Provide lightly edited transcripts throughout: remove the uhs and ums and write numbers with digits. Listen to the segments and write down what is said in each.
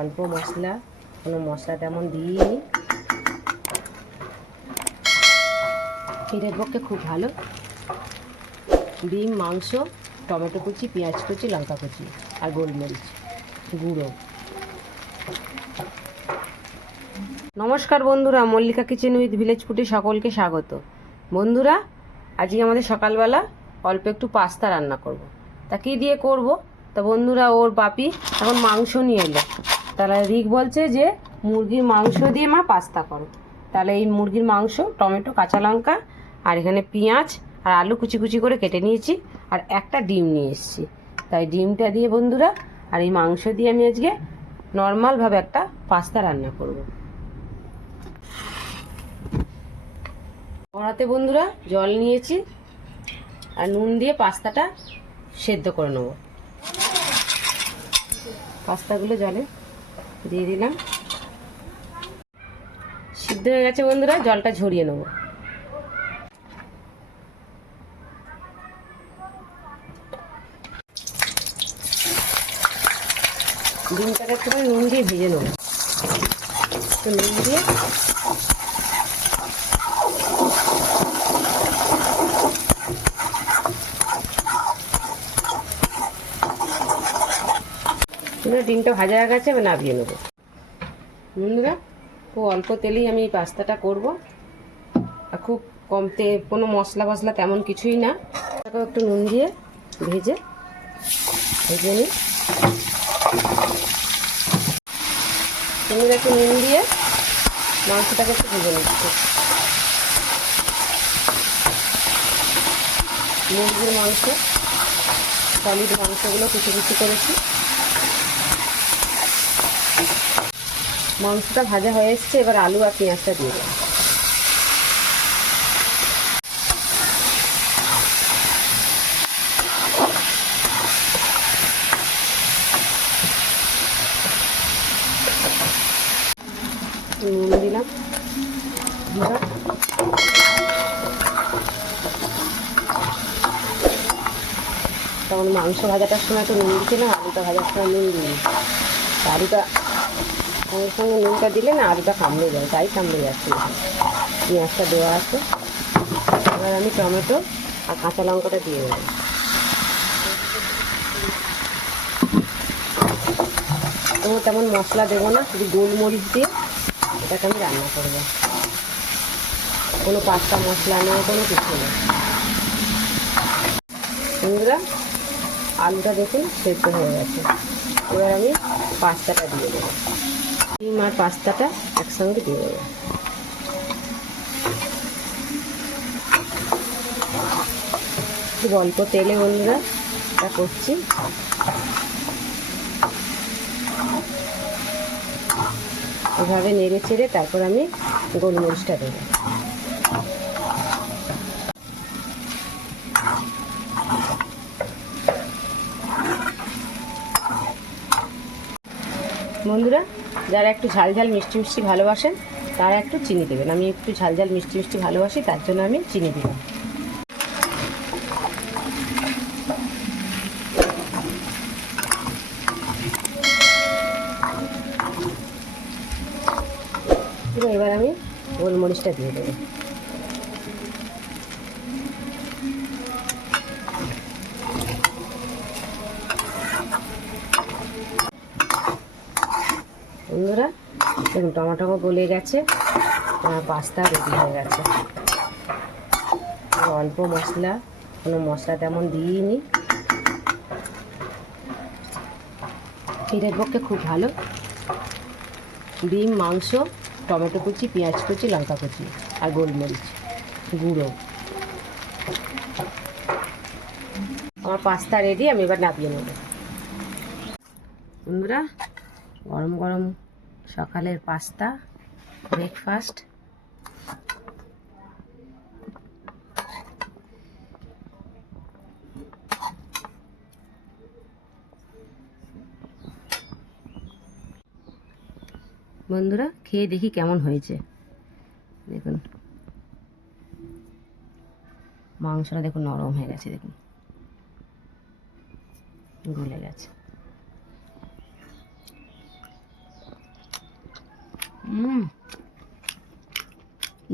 অল্প মশলা, কোনো মশলা তেমন দিইনি। পেটের পক্ষে খুব ভালো। ডিম, মাংস, টমেটো কুচি, পেঁয়াজ কুচি, লঙ্কা কুচি আর গোলমরিচ গুঁড়ো। নমস্কার বন্ধুরা, মল্লিকা কিচেন উইথ ভিলেজ ফুডে সকলকে স্বাগত। বন্ধুরা, আজকে আমাদের সকালবেলা অল্প একটু পাস্তা রান্না করব। তা কী দিয়ে করব? তা বন্ধুরা, ওর বাপি এখন মাংস নিয়ে এলো। তাহলে রিক বলছে যে মুরগির মাংস দিয়ে মা পাস্তা করো। তাহলে এই মুরগির মাংস, টমেটো, কাঁচা লঙ্কা আর এখানে পেঁয়াজ আর আলু কুচি কুচি করে কেটে নিয়েছি, আর একটা ডিম নিয়ে এসেছি। তাই ডিমটা দিয়ে বন্ধুরা আর এই মাংস দিয়ে আমি আজকে নর্মালভাবে একটা পাস্তা রান্না করব। কড়াতে বন্ধুরা জল নিয়েছি আর নুন দিয়ে পাস্তাটা সেদ্ধ করে নেব। পাস্তাগুলো জলে দিয়ে দিলাম। সিদ্ধ হয়ে গেছে বন্ধুরা, জলটা ঝরিয়ে নেব। ডিমটাকে একটু নুন দিয়ে ভেজে নেব। একটু নুন দিয়ে ডিমটা ভাজা হয়ে গেছে, এবার নামিয়ে নেব। বন্ধুরা, খুব অল্প তেলেই আমি এই পাস্তাটা করব, আর খুব কম কোনো মশলা ফসলা তেমন কিছুই না। একটু নুন দিয়ে ভেজে নিই। একটু নুন দিয়ে মাংসটাকে একটু ভেজে নিচ্ছি। মুরগির মাংস, সলিড মাংসগুলো কুচি কুচি করেছি। মাংসটা ভাজা হয়ে এসছে, এবার আলু আর পেঁয়াজটা দিয়ে দেবো। নুন দিলাম, তখন মাংস ভাজাটার সময় তো নুন দিচ্ছি না, আলুটা ভাজার সময় নুন দিই। আলুটা সঙ্গে সঙ্গে নুনটা দিলে না আলুটা কামড়ে যায়, তাই কামড়ে যাচ্ছে। পেঁয়াজটা দেওয়া আছে, এবার আমি টমেটো আর কাঁচা লঙ্কাটা দিয়ে দেবো। তেমন মশলা দেবো না, শুধু গোলমরিচ দিয়ে এটাকে আমি রান্না করবো। কোনো পাস্তা মশলা নেই, কোনো কিছু নেই। বন্ধুরা, আলুটা দেখুন সেদ্ধ হয়ে গেছে। এবার আমি পাস্তাটা দিয়ে দেবো। ডিম আর পাস্তাটা একসঙ্গে দিয়ে দেবো। খুব অল্প তেলে বন্ধুরা এটা করছি। এভাবে নেড়ে চেড়ে তারপর আমি গোলমরিচটা দেবো। বন্ধুরা, যারা একটু ঝাল ঝাল মিষ্টি মিষ্টি ভালোবাসেন তারা একটু চিনি দেবেন। আমি একটু ঝাল ঝাল মিষ্টি মিষ্টি ভালোবাসি, তার জন্য আমি চিনি দিলাম। এবার আমি গোলমরিচটা দিয়ে দেবো। বন্ধুরা দেখুন, টমেটো গলে গেছে, পাস্তা রেডি হয়ে গেছে। অল্প মশলা, কোনো মশলা তেমন দিইনি। পেটের পক্ষে খুব ভালো। ডিম, মাংস, টমেটো কুচি, পেঁয়াজ কুচি, লঙ্কা কুচি আর গোলমরিচ গুঁড়ো। আমার পাস্তা রেডি, আমি এবার নামিয়ে নেব। বন্ধুরা, গরম গরম সকালের পাস্তা ব্রেকফাস্ট। বন্ধুরা, খেয়ে দেখি কেমন হয়েছে। দেখুন মাংসটা দেখুন নরম হয়ে গেছে, দেখুন গলে গেছে।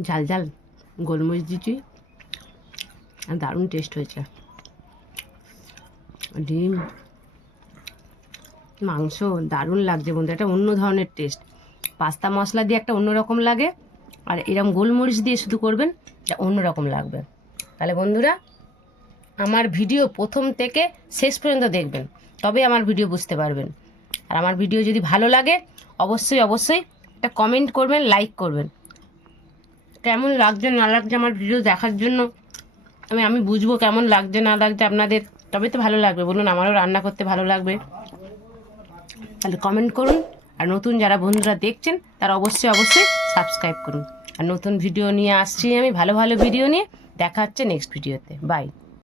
ঝাল ঝাল গোলমরিচ দিচ্ছি আর দারুণ টেস্ট হয়েছে। ডিম মাংস দারুণ লাগছে বন্ধু, একটা অন্য ধরনের টেস্ট। পাস্তা মশলা দিয়ে একটা অন্যরকম লাগে, আর এরকম গোলমরিচ দিয়ে শুধু করবেন এটা অন্যরকম লাগবে। তাহলে বন্ধুরা আমার ভিডিও প্রথম থেকে শেষ পর্যন্ত দেখবেন, তবে আমার ভিডিও বুঝতে পারবেন। আর আমার ভিডিও যদি ভালো লাগে অবশ্যই অবশ্যই একটা কমেন্ট করবেন, লাইক করবেন। কেমন লাগছে না লাগছে আমার ভিডিও দেখার জন্য আমি বুঝবো কেমন লাগছে না লাগছে আপনাদের, তবে তো ভালো লাগবে বলুন, আমারও রান্না করতে ভালো লাগবে। তাহলে কমেন্ট করুন, আর নতুন যারা বন্ধুরা দেখছেন তারা অবশ্যই অবশ্যই সাবস্ক্রাইব করুন। আর নতুন ভিডিও নিয়ে আসছি আমি, ভালো ভালো ভিডিও নিয়ে। দেখা হচ্ছে নেক্সট ভিডিওতে। বাই।